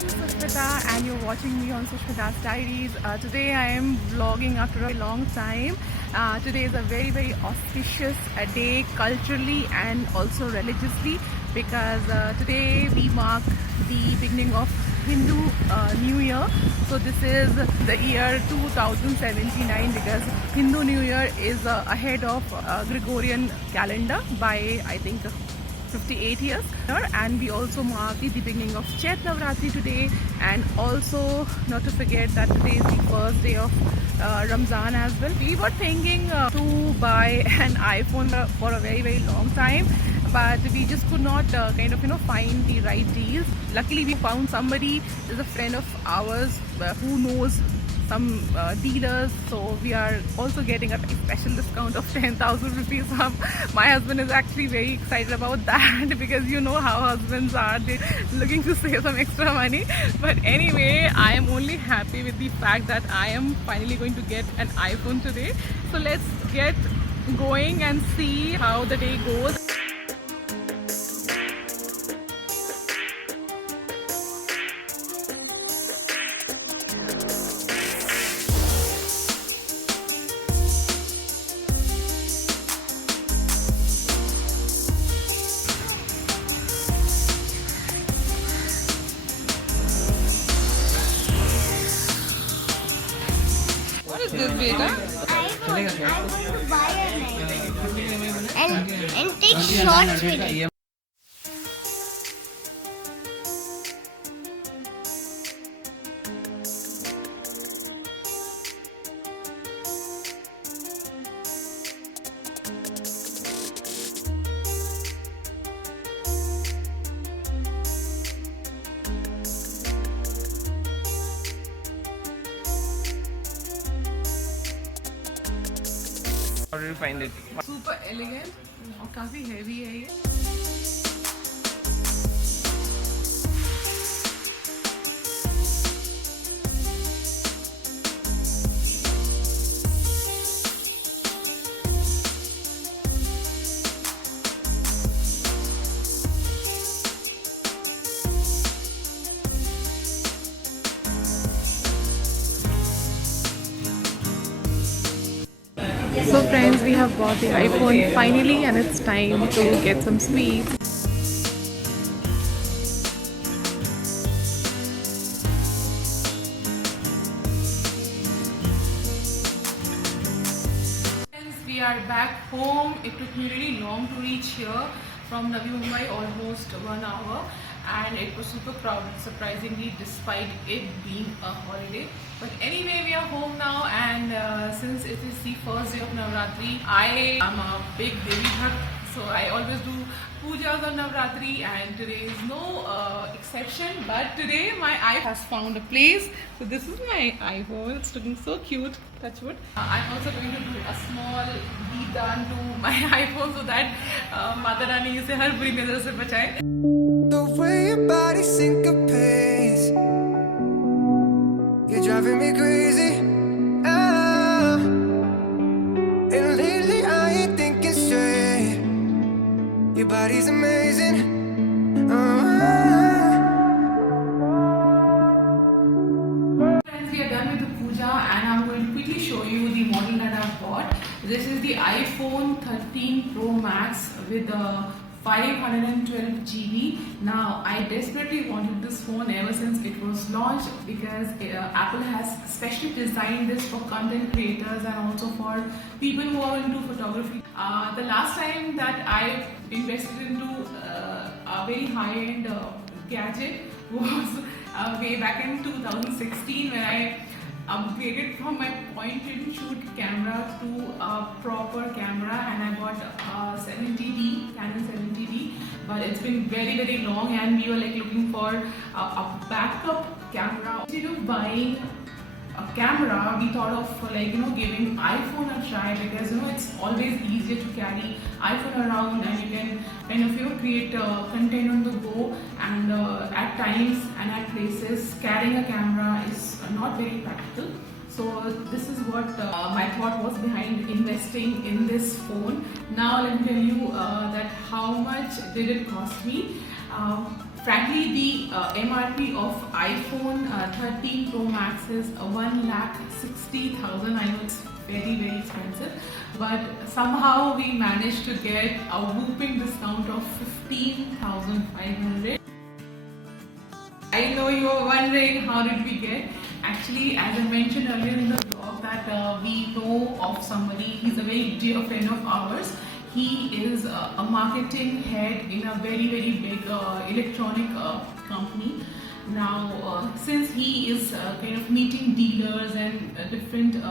This is Sushmita and you're watching me on Sushmita's Diaries. Today I am vlogging after a long time. Today is a very auspicious day culturally and also religiously because today we mark the beginning of Hindu New Year. So this is the year 2079 because Hindu New Year is ahead of Gregorian calendar by I think 58 years, and we also mark the beginning of Chaitra Navratri today, and also not to forget that today is the first day of Ramzan as well. We were thinking to buy an iPhone for a very long time, but we just could not find the right deals. Luckily we found somebody, is a friend of ours who knows some dealers, so we are also getting a special discount of 10,000 rupees. My husband is actually very excited about that because you know how husbands are, they're looking to save some extra money. But anyway, I am only happy with the fact that I am finally going to get an iPhone today. So let's get going and see how the day goes. What is this, beta? I'm going to buy it and take shots with it. How did you find it? Super elegant और काफी heavy है ये. So friends, we have bought the iPhone finally and it's time to get some sweets. Friends, we are back home. It took me really long to reach here from Navi Mumbai, almost 1 hour. And it was super crowded, surprisingly, despite it being a holiday. But anyway, we are home now, and since it is the first day of Navratri, I am a big Devi Bhakt, so I always do pujas on Navratri, and today is no exception. But today my iPhone has found a place. So this is my iPhone. It's looking so cute. Touch wood. I'm also going to do a small deep down to my iPhone so that Mata Rani इसे हर बुरी नजर से बचाए. The way your body syncopates, you're driving me crazy. And lately I ain't thinking straight. Your body's amazing. Friends, we are done with the puja and I'm going to quickly show you the model that I've bought. This is the iPhone13 Pro Max with the 512 GB. Now I desperately wanted this phone ever since it was launched because Apple has specially designed this for content creators and also for people who are into photography. The last time that I invested into a very high-end gadget was way back in 2016 when I upgraded from my point and shoot camera to a proper camera, and I bought a 70D, Canon 70D. But it's been very long and we were like looking for a backup camera. Instead of buying a camera, we thought of giving iPhone a try because it's always easier to carry iPhone around and you can create content on the go, and at times and at places carrying a camera is not very practical. So this is what my thought was behind investing in this phone. Now let me tell you that how much did it cost me. Frankly, the MRP of iPhone 13 Pro Max is 1,60,000. I know it's very expensive, but somehow we managed to get a whooping discount of 15,500. I know you are wondering how did we get. Actually, as I mentioned earlier in the vlog, that we know of somebody. He's a very dear friend of ours. He is a marketing head in a very big electronic company. Now, since he is kind of meeting dealers and different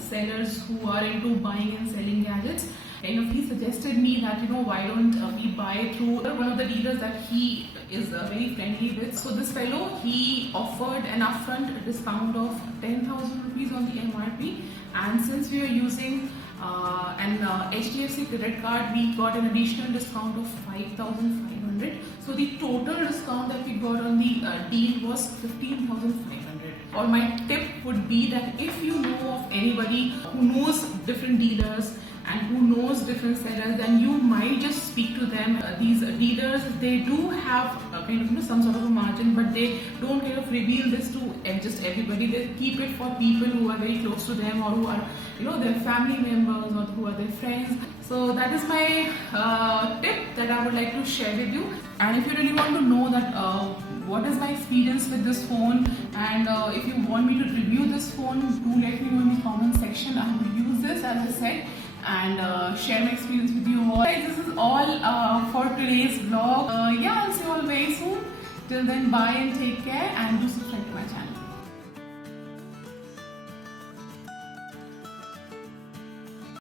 sellers who are into buying and selling gadgets, he suggested me that why don't we buy through one of the dealers that he is very friendly with. So this fellow, he offered an upfront discount of 10,000 rupees on the MRP, and since we are using an HDFC credit card, we got an additional discount of 5,500. So the total discount that we got on the deal was 15,500. Or my tip would be that if you know of anybody who knows different dealers and who knows different sellers, then you might just speak to them. These dealers, they do have some sort of a margin, but they don't kind of reveal this to just everybody. They keep it for people who are very close to them, or who are their family members, or who are their friends. So that is my tip that I would like to share with you. And if you really want to know that what is my experience with this phone, and if you want me to review this phone, do let me know in the comment section. I will use this, as I said, and share my experience with you all. Guys, this is all for today's vlog. Yeah, I'll see you all very soon. Till then, bye and take care, and do subscribe.